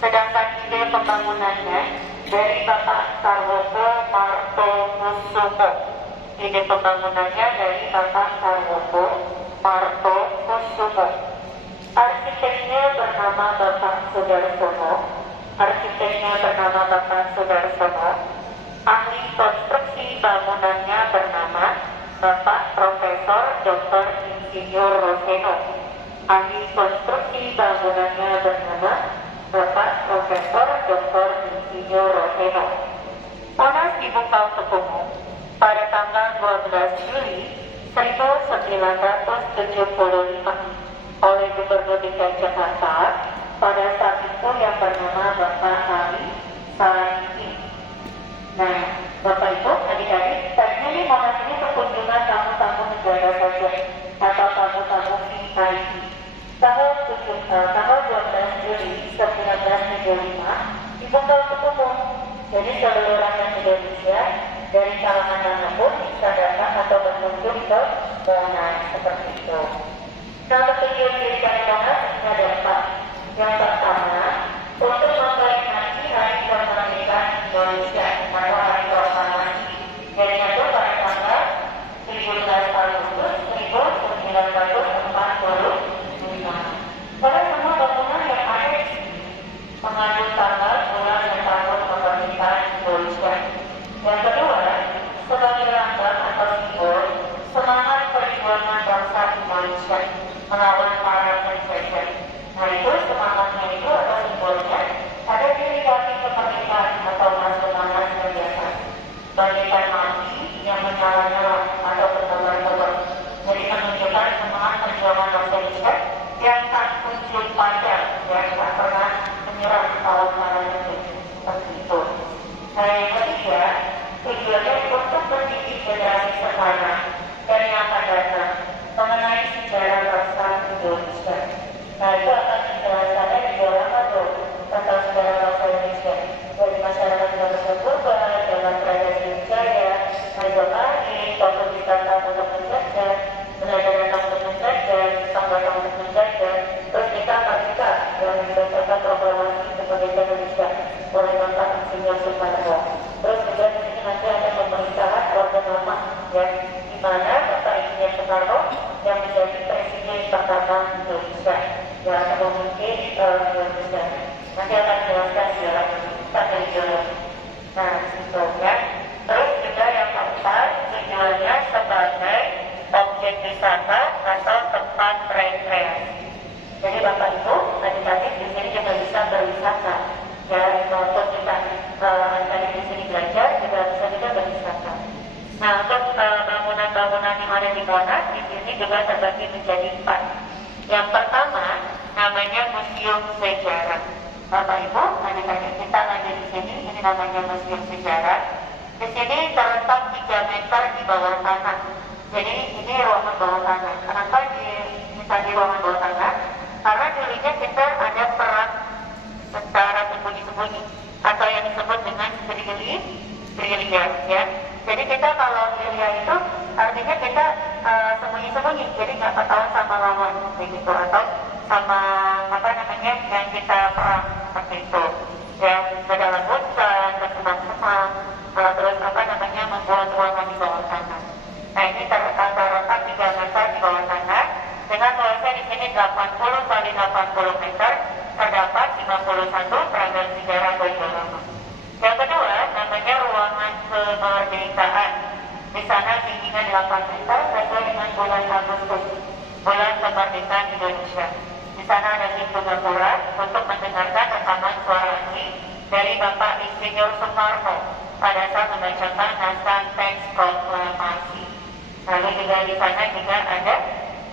Sedangkan ide pembangunannya dari Bapak Sarwoko Martokusumo. Ide pembangunannya dari Bapak Sarwoko Martokusumo. Arsiteknya bernama Bapak Sudarsono. Ahli konstruksi bangunannya bernama Bapak Profesor Dr. Insinyur Roseno. Ahli konstruksi bangunannya bernama Bapak Profesor Dr. Insinyur Roseno. Monas dibuka untuk umum pada tanggal 12 Juli 1975 oleh Gubernur DKI Jakarta pada saat itu yang bernama Bapak Ali Saini. Nah, Bapak Ibu, adik-adik, tadinya nih Monas ini perkunjungan tamu-tamu negara saja atau tamu-tamu VIP. Tanggal 12 Juli 1975 dibuka untuk umum. Jadi seluruh rakyat Indonesia dari kalangan manapun bisa datang atau berkunjung ke Monas seperti itu. Nah, tujuan dirikan Monas ada 4. Yang pertama, untuk memperingati Hari Kemerdekaan Indonesia atau Hari Proklamasi, yaitu pada tanggal 17 Agustus 1945. Pada semua bangunan yang ada di sini mengandung tanggal, bulan, dan tahun kemerdekaan Indonesia. Yang kedua, sebagai lambang atau simbol semangat perjuangan bangsa Indonesia melawan para penjajah. Nah, itu semangatnya itu atau simbolnya ada di legasi kemerdekaan atau semangat kegiatan. Bagaikan api yang menyala-nyala atau berkobar-kobar. Jadi menunjukkan semangat perjuangan bangsa Indonesia yang tak kunjung padam, yang tak pernah menyerah melawan para penjajah. Seperti itu. Nah, yang ketiga, tujuannya untuk mendidik generasi sekarang dan yang akan datang mengenai sejarah bangsa Indonesia. Nah, itu akan dijelaskannya di dalam atau tentang sejarah bangsa Indonesia dari masyarakat Indonesia purba, zaman Praja Jaya, Majapahit, tokoh wisata untuk menjajah, belajar tentang untuk menjajah, tanggal untuk menjajah, terus kita merdeka yang membacakan proklamasi kemerdekaan Indonesia oleh Bapak Insinyur Soekarno. Terus juga di sini nanti ada pemerintahan Orde Lama, ya, di mana Bapak Insinyur Soekarno yang menjadi Presiden Pertama Indonesia. Ya, atau mungkin Indonesia. Nanti akan dijelaskan sejarah sampai dulu. Nah, itu ya. Terus juga yang keempat, tujuannya sebagai objek wisata atau tempat rekreasi. Jadi Bapak Ibu, adik-adik di sini juga bisa berwisata. Ya, walaupun kita adik-adik di sini belajar, juga bisa juga berwisata. Nah, untuk bangunan-bangunan yang ada di Monas, di sini juga terbagi menjadi 4. Yang pertama, namanya Museum Sejarah. Bapak Ibu, adik-adik kita ada di sini, ini namanya Museum Sejarah. Di sini terletak 3 meter di bawah tanah. Jadi ini ruangan bawah tanah. Kenapa kita di ruangan bawah tanah? Karena dulunya kita ada perang secara sembunyi-sembunyi atau yang disebut dengan gerilya, ya. Jadi kita kalau gerilya itu artinya kita sembunyi-sembunyi, jadi nggak ketahuan sama lawan begitu atau sama yang kita perang seperti itu. Ya, ke dalam hutan, ke semang-semang, terus membuat ruangan di bawah tanah. Nah, ini terletak 3 meter di bawah tanah dengan luasnya di sini 80 kali 80 meter, terdapat 51 peragaan sejarah bagi lama. Yang kedua, namanya ruangan kemerdekaan. Di sana tingginya 8 meter sesuai dengan bulan Agustus, bulan kemerdekaan Indonesia. Di sana ada pintu gapura untuk mendengarkan rekaman suara asli dari Bapak Insinyur Soekarno pada saat membacakan naskah teks proklamasi. Lalu juga di sana juga ada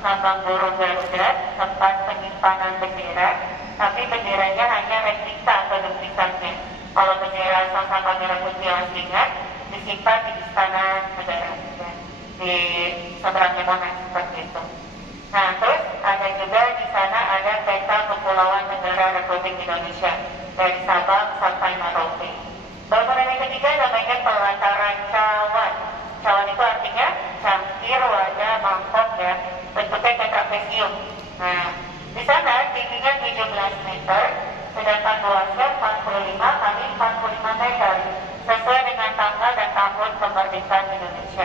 lambang burung Garuda, tempat penyimpanan bendera, tapi benderanya hanya replika atau duplikannya. Kalau bendera sama merah putih aslinya disimpan di Istana Negara, di seberangnya Monas seperti itu. Nah, terus ada juga di sana ada peta kepulauan negara Republik Indonesia dari Sabang sampai Merauke. Bangunan yang ketiga namanya pelataran cawan. Cawan itu artinya cangkir, wadah, mangkok, ya, bentuknya kayak trapesium. Nah, di sana tingginya 17 meter Kelasnya 45 kami 45